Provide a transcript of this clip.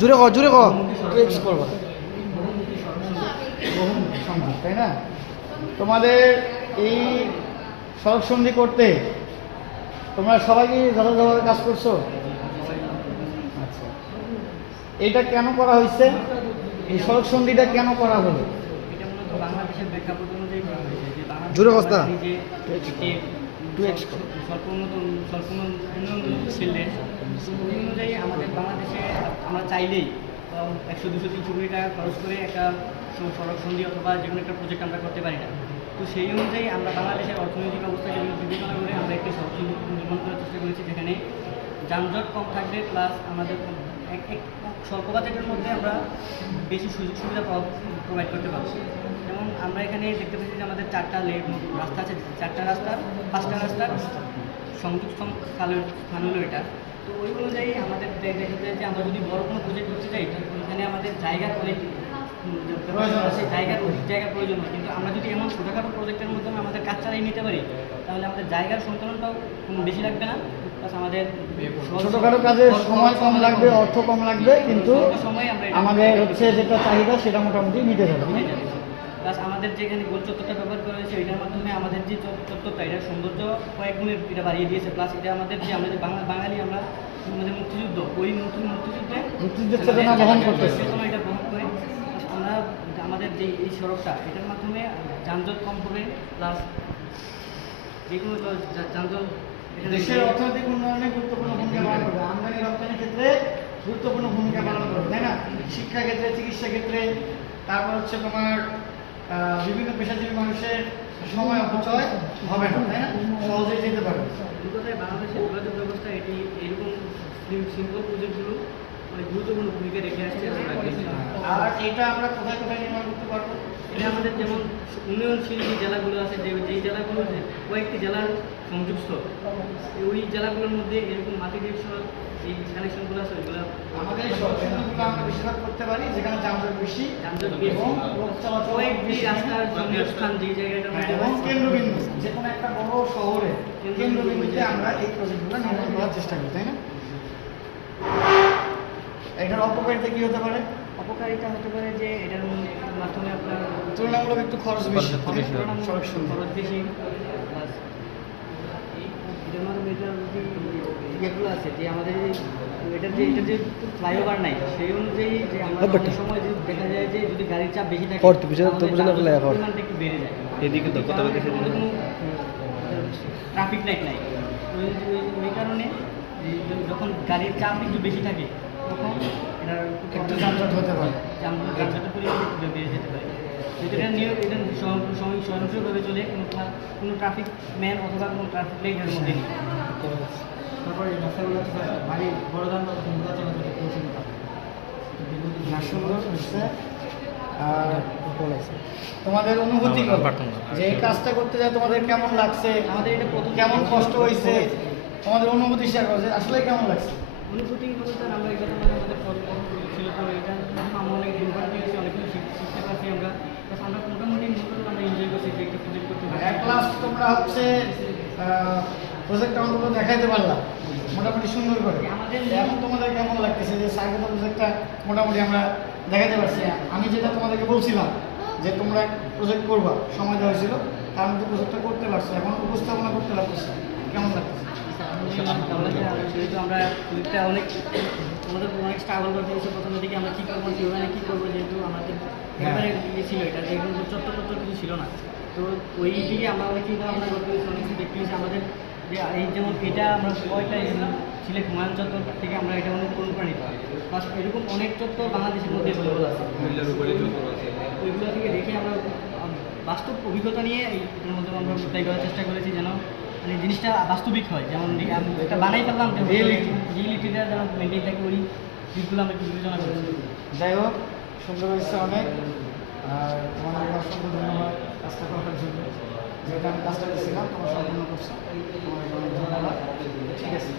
জুড়ে কো ট্রিক্স করবা তাই না? তোমাদের এই সড়ক সন্ধি করতে তোমরা সবাই কি যথাযথভাবে কাজ করছো? আচ্ছা, এটা কেন করা হয়েছে? এই সড়ক সন্ধিটা কেন করা হলো? এটা মূলত বাংলাদেশের প্রেক্ষাপট অনুযায়ী করা হয়েছে যে জোরে কথা। স্বল্প উন্নয়নশীল দেশ, ওই অনুযায়ী আমাদের বাংলাদেশে আমরা চাইলেই 100-200-300 কোটি টাকা খরচ করে একটা সড়ক সন্ধি অথবা যে কোনো একটা প্রজেক্ট আমরা করতে পারি না। তো সেই অনুযায়ী আমরা বাংলাদেশের অর্থনৈতিক অবস্থা যেগুলো বিবেচনা করে আমরা একটি সড়ক সন্ধি নির্মাণ করার চেষ্টা করেছি, যেখানে যানজট কম থাকবে, প্লাস আমাদের এক স্বল্প বাজেটের মধ্যে আমরা বেশি সুযোগ সুবিধা প্রোভাইড করতে পারবো। যেমন আমরা এখানে দেখতে পাচ্ছি যে আমাদের 4টা রাস্তা আছে, 4টা রাস্তার 5টা রাস্তার সংযোগ স্থান হলো এটা। তো ওই অনুযায়ী আমাদের দেখা যায় যে আমরা যদি বড় কোনো প্রজেক্ট করতে চাই, ওখানে আমাদের জায়গার অনেক অধিক জায়গার প্রয়োজন হয়। কিন্তু আমরা যদি এমন ছোটোখাটো প্রজেক্টের মাধ্যমে আমাদের কাজ চালিয়ে নিতে পারি, তাহলে আমাদের জায়গার সঞ্চালনটাও বেশি লাগবে না, প্লাস আমাদের ছোটোখাটো কাজে সময় কম লাগবে, অর্থ কম লাগবে, কিন্তু আমাদের হচ্ছে যেটা চাহিদা সেটা মোটামুটি মিটে যাবে। প্লাস আমাদের যেখানে গোল চত্বরটা ব্যবহার করা হয়েছে, এটার মাধ্যমে আমাদের যে চত্বরটা, এটার সৌন্দর্য কয়েক গুণের এটা বাড়িয়ে দিয়েছে। প্লাস এটা আমাদের যে আমাদের বাঙালি আমরা আমাদের মুক্তিযুদ্ধ, ওই মুক্তিযুদ্ধের চেতনা বহন করতেছে, এটা বহন করে আমরা আমাদের যে এই সড়কটা, এটার মাধ্যমে যানজট কম হবে, প্লাস যে কোনো যানজট দেশের অর্থনৈতিক উন্নয়নে গুরুত্বপূর্ণ ভূমিকা পালন করবে, আমদানি রপ্তানির ক্ষেত্রে গুরুত্বপূর্ণ ভূমিকা পালন করবে, তাই না? শিক্ষা ক্ষেত্রে, চিকিৎসা ক্ষেত্রে, তারপর হচ্ছে তোমার বিভিন্ন পেশাজীবী মানুষের সময় অপচয় হবে না, তাই না? সহজেই যেতে পারবে। বাংলাদেশের যোগাযোগ ব্যবস্থা এটি এরকম সিম্পল প্রজেক্টগুলো অনেক গুরুত্বপূর্ণ ভূমিকা রেখে আসছে। আর এটা আমরা কোথায় কোথায় নির্মাণ করতে পারবো? এটা আমাদের যেমন উন্নয়নশীল যে জেলাগুলো আছে, যেই জেলাগুলো কয়েকটি জেলার সংযুক্ত, ওই জেলাগুলোর মধ্যে এরকম মাটি সড়ক এই কানেকশনগুলো আছে, ওইগুলো আমাদের এই সড়কগুলো আমরা বেশিরভাগ করতে পারি যেখানে যানজট বেশি, এবং কয়েকটি রাস্তার সংযোগস্থান যে জায়গাটা এবং কেন্দ্রবিন্দু, যে কোনো একটা বড় শহরে কেন্দ্রবিন্দুতে আমরা এই প্রজেক্টগুলো নির্মাণ করার চেষ্টা করি, তাই না? এটার অপকারিতা কি হতে পারে? অপকারিতা হতে পারে যে এটার মাধ্যমে আপনার তুলনামূলক একটু খরচ বেশি, খরচ বেশি, প্লাস এটার মাধ্যমে এটার যে ইয়েগুলো আছে যে আমাদের এটা যে ফ্লাইওভার নাই, সেই অনুযায়ী যে আমরা অনেক সময় যে দেখা যায় যে যদি গাড়ির চাপ বেশি থাকে, পরিমাণটা একটু বেড়ে যায়। এদিকে তো কথা বলতে কোনো ট্রাফিক লাইট নাই, ওই কারণে যখন গাড়ির চাপ একটু বেশি থাকে, তখন এটার একটু যানজট হতে পারে, যানজটের পরিমাণ একটু বেড়ে যেতে পারে। যদি এটা স্বয়ংক্রিয়ভাবে চলে, কোনো ট্রাফিক ম্যান অথবা কোনো ট্রাফিক লাইটের মধ্যে নেই। তারপরে এই রাস্তাগুলো ভারী বড় যানবাহন চলাচলে পৌঁছে দিতে হবে। হচ্ছে আর তোমাদের অনুভূতি যে এই কাজটা করতে যায় তোমাদের কেমন লাগছে, আমাদের এটা প্রথম কেমন কষ্ট হয়েছে, তোমাদের অনুভূতি শেয়ার করছে, আসলে কেমন লাগছে? অনুভূতি বলতে আমরা এটা আমাদের ছিল, তো এটা আমরা অনেক ইনভার্ট দিয়েছি, অনেক কিছু শিখতে পারছি আমরা মোটামুটি আমরা এনজয় করছি যে একটা প্রজেক্ট করতে পারি। এক লাস্ট তোমরা হচ্ছে প্রজেক্টটা অন্তত দেখাইতে পারলাম মোটামুটি সুন্দর করে। আমাদের এখন তোমাদের কেমন লাগতেছে যে সার্কিট প্রজেক্টটা মোটামুটি আমরা দেখাতে পারছি? আমি যেটা তোমাদেরকে বলছিলাম যে তোমরা প্রজেক্ট করবা, সময় দেওয়া হয়েছিল, তার মধ্যে প্রজেক্টটা করতে পারছো, এখন উপস্থাপনা করতে পারতেছি, কেমন লাগতেছে? যেহেতু আমরা প্রজেক্টটা আমাদের অনেক স্ট্রাগল করতে হয়েছে প্রথমের দিকে, আমরা কী করবো কীভাবে কী করবো, যেহেতু আমাদের এবারে ইয়ে ছিল এটা যে কোনো চত্বর কিছু ছিল না, তো ওই দিকে আমরা অনেক চিন্তা ভাবনা করতে হয়েছি, অনেক কিছু দেখতে হয়েছে আমাদের যে এই যেমন এটা আমরা কয়টা সিলেট হুমায়ুন চত্বর থেকে আমরা এটা অনুপ্রাণিত, প্লাস এরকম অনেক চত্বর বাংলাদেশের মধ্যে অ্যাভেলেবল আছে, ওইগুলো থেকে দেখে আমরা বাস্তব অভিজ্ঞতা নিয়ে এটার মধ্যে আমরা ট্রাই করার চেষ্টা করেছি, যেন মানে জিনিসটা বাস্তবিক হয়, যেমন একটা বানাই ফেললাম রিয়েলিটিটা যেন মেনটেন থাকে, ওই দিকগুলো আমরা একটু বিবেচনা করেছি। যাই হোক, সুন্দর হয়েছে অনেক, আর তোমাদের অসংখ্য ধন্যবাদ কাজটা করার জন্য, যেটা আমি কাজটা করেছিলাম তোমার সম্পূর্ণ করছো, তোমার অনেক ধন্যবাদ। ঠিক আছে।